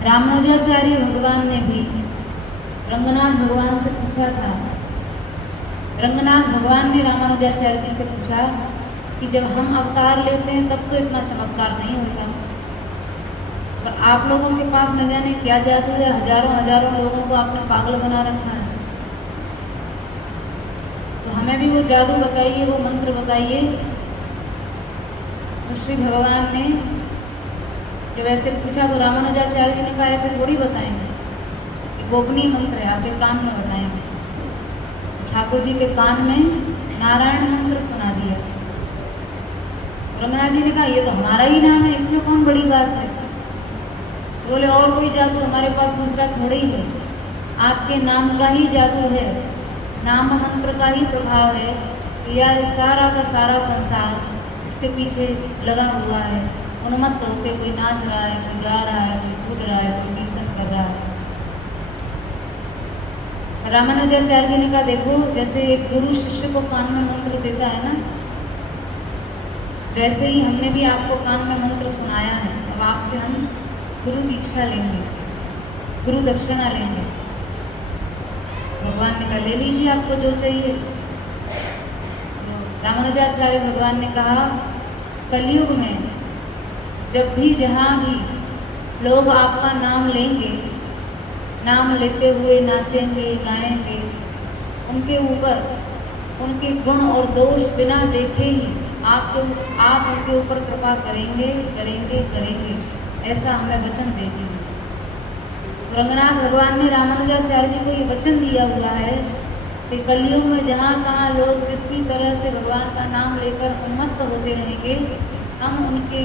रामानुजाचार्य भगवान ने भी रंगनाथ भगवान से पूछा था। रंगनाथ भगवान ने रामानुजाचार्य जी से पूछा कि जब हम अवतार लेते हैं तब तो इतना चमत्कार नहीं होता, पर आप लोगों के पास न जाने क्या जादू है, हजारों हजारों लोगों को आपने पागल बना रखा है, तो हमें भी वो जादू बताइए, वो मंत्र बताइए। तो श्री भगवान ने जब ऐसे पूछा तो रामानुजाचार्य जी ने कहा ऐसे थोड़ी बताएंगे, कि गोपनीय मंत्र है, आपके कान में बताएंगे। ठाकुर जी के कान में नारायण मंत्र सुना दिया। रंगनाथ जी ने कहा ये तो हमारा ही नाम है, इसमें कौन बड़ी बात है। बोले और कोई जादू हमारे पास दूसरा थोड़े ही है, आपके नाम का ही जादू है, नाम मंत्र का ही प्रभाव है। यह सारा का सारा संसार इसके पीछे लगा हुआ है, उन्मत्त होकर कोई नाच रहा है, कोई गा रहा है, कोई कूद रहा है, कोई कीर्तन कर रहा है। रामानुजाचार्य जी ने कहा देखो, जैसे एक गुरु शिष्य को कान में मंत्र देता है ना, वैसे ही हमने भी आपको कान में मंत्र सुनाया है। अब आपसे हम गुरु दीक्षा लेंगे, गुरु दक्षिणा लेंगे। भगवान ने कहा ले लीजिए आपको जो चाहिए। रामानुजाचार्य भगवान ने कहा कलयुग में जब भी जहाँ भी लोग आपका नाम लेंगे, नाम लेते हुए नाचेंगे गाएंगे, उनके ऊपर उनके गुण और दोष बिना देखे ही आप उनके ऊपर कृपा करेंगे करेंगे करेंगे, ऐसा हमें वचन दे दीजिए। रंगनाथ भगवान ने रामानुजाचार्य जी को ये वचन दिया हुआ है कि कलयुग में जहाँ तहाँ लोग जिस भी तरह से भगवान का नाम लेकर उन्मत्त होते रहेंगे, हम उनके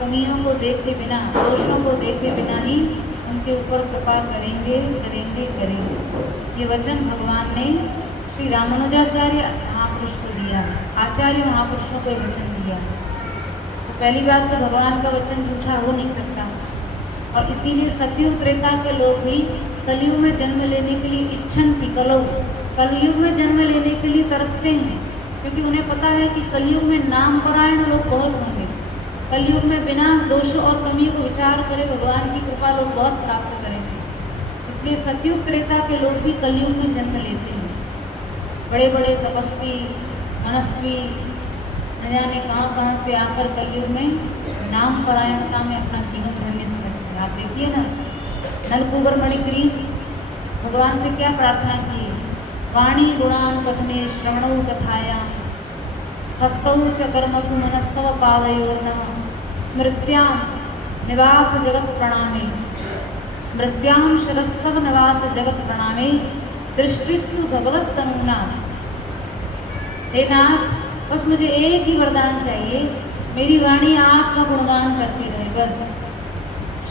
कमियों को देखे बिना, दोषों को देखे बिना ही उनके ऊपर कृपा करेंगे करेंगे करेंगे। ये वचन भगवान ने श्री रामानुजाचार्य महापुरुष को दिया, आचार्य महापुरुषों को वचन दिया। तो पहली बात तो भगवान का वचन झूठा हो नहीं सकता, और इसीलिए सतयुग त्रेता के लोग भी कलयुग में जन्म लेने के लिए इच्छन थी, कलयुग में जन्म लेने के लिए तरसते हैं, क्योंकि उन्हें पता है कि कलयुग में नाम परायण लोग बहुत होंगे। कलयुग में बिना दोष और कमियों को विचार करे भगवान की कृपा लोग बहुत प्राप्त करेंगे। इसलिए सतयुग त्रेता के लोग भी कलयुग में जन्म लेते हैं। बड़े बड़े तपस्वी मनस्वी न जाने कहाँ से आकर कलयुग में नाम परायणता में अपना जीवन धन्य समझते हैं। आप देखिए ना, नलकूबर मणिग्रीव भगवान से क्या प्रार्थना की, वाणी गुणान कथने श्रवणौ कथायां हस्तौ च कर्मसु मनस्तव पादयोर्नः स्मृत्यां निवास जगत प्रणामे, स्मृत्यां शरस्तव निवास जगत प्रणामे, दृष्टिस्तु भगवत तनूना। हे नाथ, बस मुझे एक ही वरदान चाहिए, मेरी वाणी आपका गुणगान करती रहे बस।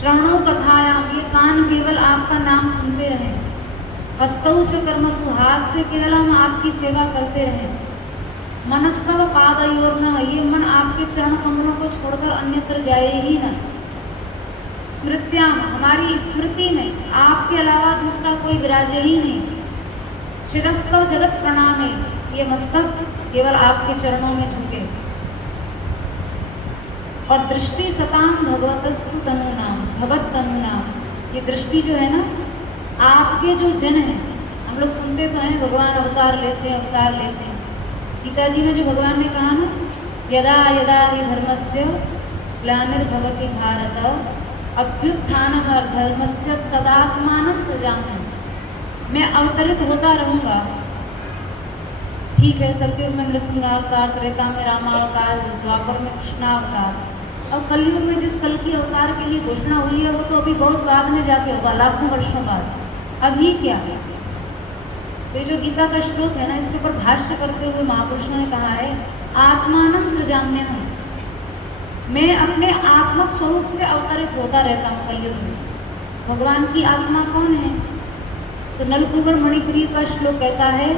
श्रवणौ कथायां, ये कान केवल आपका नाम सुनते रहें। हस्तौ च कर्मसु, हाथ से केवल हम आपकी सेवा करते रहें। मनस्तव पादयोर्नः, ये मन आपके चरण कमलों को छोड़कर अन्यत्र जाए ही न। स्मृत्यां, हमारी स्मृति में आपके अलावा दूसरा कोई विराजे ही नहीं। शिरस्तव जगत प्रणामे, ये मस्तक केवल आपके चरणों में झुके। और दृष्टि सताम भगवतस्तु तनूना, भगवत तनूना, ये दृष्टि जो है ना, आपके जो जन हैं, हम लोग सुनते तो हैं भगवान अवतार लेते हैं अवतार लेते हैं। गीता जी में जो भगवान ने कहा ना, यदा यदा हि धर्मस्य ग्लानिर्भवति भारत अभ्युत्थानमधर्मस्य तदात्मानं सृजाम्यहम्, मैं अवतरित होता रहूँगा। ठीक है, सतयुग में नृसिंहावतार, त्रेता में रामावतार, द्वापर में कृष्णावतार, और कलयुग में जिस कल की अवतार के लिए घोषणा हुई है वो तो अभी बहुत बाद में जाके होगा, लाखों वर्षों बाद। अभी क्या है, तो ये जो गीता का श्लोक है ना, इसके ऊपर भाष्य करते हुए महापुरुषों ने कहा है, आत्मानं सृजाम्यहम्, मैं अपने आत्मा स्वरूप से अवतरित होता रहता हूँ कलयुग में। भगवान की आत्मा कौन है, तो नलकूबर मणिग्रीव का श्लोक कहता है,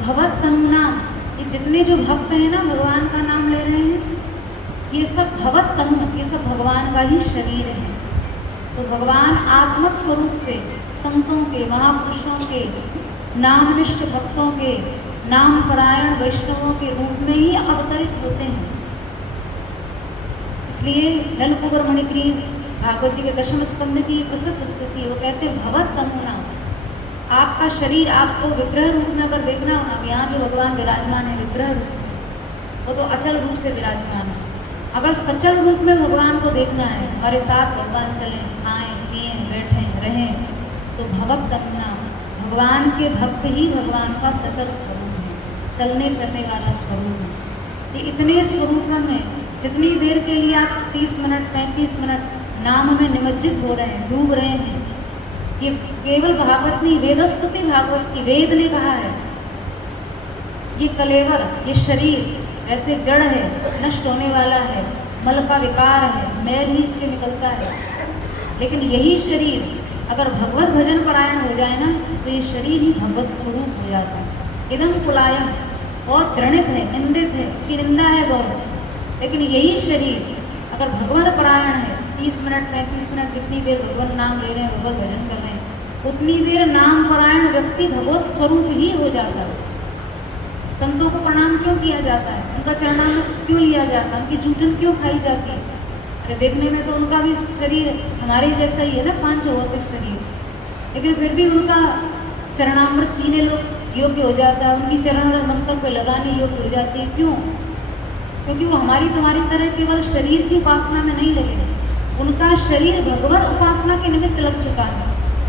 भगवत तनूना, ये जितने जो भक्त हैं ना भगवान का नाम ले रहे हैं, ये सब भगवत तनु, ये सब भगवान का ही शरीर है। तो भगवान आत्मस्वरूप से संतों के, महापुरुषों के, नामनिष्ठ भक्तों के, नाम परायण वैष्णवों के रूप में ही अवतरित होते हैं। इसलिए नलकूबर मणिग्रीव भागवत जी के दशम स्कंद की प्रसिद्ध स्तुति है। वो कहते हैं भवत तमुना, आपका शरीर आपको विग्रह रूप में अगर देखना हो ना, यहाँ जो भगवान विराजमान है विग्रह रूप से, वो तो अचल रूप से विराजमान है। अगर सचल रूप में भगवान को देखना है, हमारे साथ भगवान चलें, खाएं पिएं बैठें रहें, तो भवत तमुना, भगवान के भक्त ही भगवान का सचल स्वरूप है, चलने फिरने वाला स्वरूप है। ये इतने स्वरूपों में जितनी देर के लिए आप 30 मिनट 35 मिनट नाम में निमज्जित हो रहे हैं, डूब रहे हैं, ये केवल भागवत नहीं, वेदस्तुति भागवत की, वेद ने कहा है ये कलेवर, ये शरीर ऐसे जड़ है, नष्ट होने वाला है, मल का विकार है, मैल ही इससे निकलता है। लेकिन यही शरीर अगर भगवत भजन परायण हो जाए ना, तो ये शरीर ही भगवत स्वरूप हो जाता है। इदम कुलायम, बहुत घृणित है, निंदित है, इसकी निंदा है बहुत। लेकिन यही शरीर अगर भगवत परायण है, 30 मिनट 35 मिनट जितनी देर भगवत नाम ले रहे हैं, भगवत भजन कर रहे हैं, उतनी देर नाम परायण व्यक्ति भगवत स्वरूप ही हो जाता है। संतों को प्रणाम क्यों किया जाता है, उनका चरणामृत क्यों लिया जाता है, उनकी जूठन क्यों खाई जाती है? अरे देखने में तो उनका भी शरीर हमारे जैसा ही है ना, पांच भौतिक शरीर, लेकिन फिर भी उनका चरणामृत पीने लोग योग्य हो जाता है, उनकी चरण मस्तक पे लगाने योग्य हो जाती है। क्यों? क्योंकि वो हमारी तुम्हारी तरह केवल शरीर की उपासना में नहीं लगे, उनका शरीर भगवत उपासना के निमित्त लग चुका है।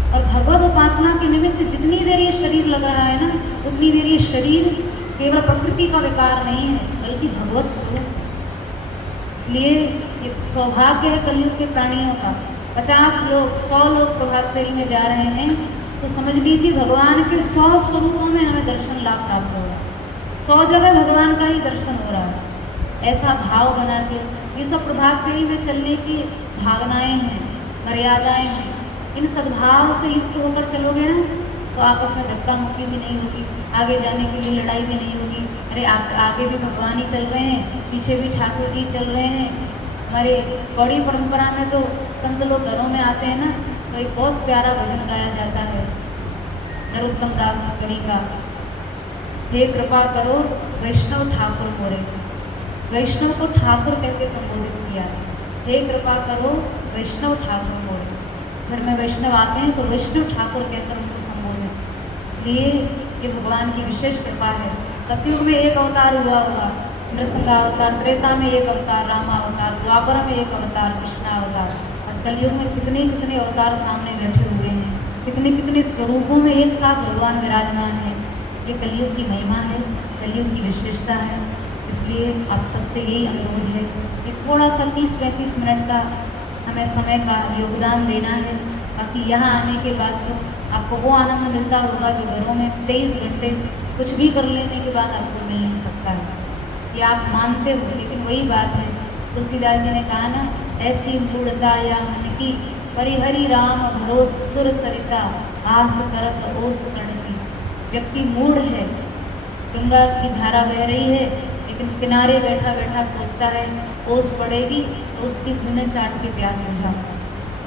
और भगवत उपासना के निमित्त जितनी देर ये शरीर लग रहा है ना, उतनी देर ये शरीर केवल प्रकृति का विकार नहीं है, बल्कि भगवत स्वरूप है। इसलिए ये सौभाग्य है कलयुग के प्राणियों का। 50 लोग 100 लोग प्रभात फेरी में जा रहे हैं, तो समझ लीजिए भगवान के 100 स्वरूपों में हमें दर्शन लाभ प्राप्त हो रहा है, 100 जगह भगवान का ही दर्शन हो रहा है। ऐसा भाव बना के, ये सब प्रभात फेरी में चलने की भावनाएं हैं, मर्यादाएं हैं। इन सद्भाव से युक्त होकर चलोगे ना, तो आपस में धक्का मुक्की भी नहीं होगी, आगे जाने के लिए लड़ाई भी नहीं होगी। अरे आगे भी भगवान ही चल रहे हैं, पीछे भी ठाकुर जी चल रहे हैं। हमारे गौड़ी परंपरा में तो संत लोग घरों में आते हैं ना, तो एक बहुत प्यारा भजन गाया जाता है नरोत्तम दास कवि का, हे कृपा करो वैष्णव ठाकुर मोरे। वैष्णव को ठाकुर कह के संबोधित किया है, हे कृपा करो वैष्णव ठाकुर मोरे। घर में वैष्णव आते हैं तो वैष्णव ठाकुर कहकर उनको संबोधित, इसलिए ये भगवान की विशेष कृपा है। सतयुग में एक अवतार हुआ होगा, नृसिंहावतार, त्रेता में एक अवतार रामावतार, द्वापर में एक अवतार कृष्णावतार, और कलयुग में कितने कितने अवतार सामने बैठे हुए हैं, कितने कितने स्वरूपों में एक साथ भगवान विराजमान है। ये कलयुग की महिमा है, कलयुग की विशेषता है। इसलिए आप सबसे यही अनुरोध है कि थोड़ा सा 30-35 मिनट का हमें समय का योगदान देना है। बाकी यहाँ आने के बाद तो आपको वो आनंद मिलता होगा जो घरों में 23 घंटे कुछ भी कर लेने के बाद आपको मिल नहीं सकता है। ये आप मानते हो, लेकिन वही बात है, तुलसीदास जी ने कहा ना, ऐसी मूढ़ता या मन की परिहरि राम भरोस सुर सरिता आस करत ओस कणकी। व्यक्ति मूढ़ है, गंगा की धारा बह रही है, लेकिन किनारे बैठा बैठा सोचता है ओस पड़ेगी तो उसकी बूंदें चाट के प्यास बुझा।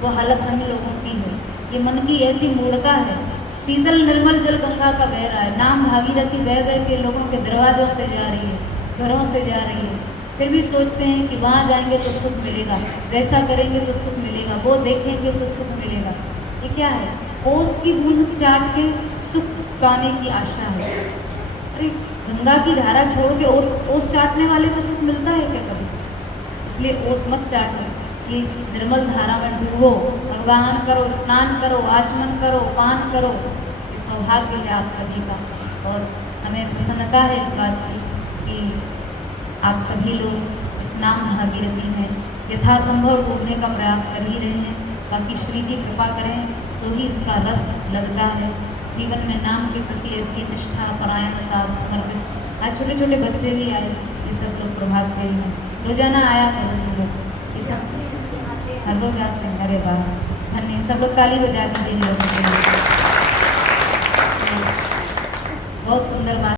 वो हालत हम लोगों की है, ये मन की ऐसी मूढ़ता है। शीतल निर्मल जल गंगा का बह रहा है, नाम भागीरथी बह बह के लोगों के दरवाजों से जा रही है, घरों से जा रही है, फिर भी सोचते हैं कि वहाँ जाएंगे तो सुख मिलेगा, वैसा करेंगे तो सुख मिलेगा, वो देखेंगे तो सुख मिलेगा। ये क्या है? ओस की बूंद चाट के सुख पाने की आशा है। अरे गंगा की धारा छोड़ के ओस चाटने वाले को सुख मिलता है क्या कभी? इसलिए ओस मत चाटो, ये इस निर्मल धारा में डूबो, अवगाहन करो, स्नान करो, आचमन करो, पान करो। ये सौभाग्य है आप सभी का, और हमें प्रसन्नता है इस बात की कि आप सभी लोग इस नाम भागीरथी में यथासंभव डूबने का प्रयास कर ही रहे हैं। बाकी श्री जी कृपा करें तो ही इसका रस लगता है। जीवन में नाम के प्रति ऐसी निष्ठा, परायणता, समर्पित। आज छोटे छोटे बच्चे भी आए, ये सब लोग प्रभात फेरी में रोजाना आया करो लोग, ये सब हर रोज आते हैं। अरे वाह, धन्य, सब लोग ताली बजा के लोगों के लिए। बहुत सुंदर बात।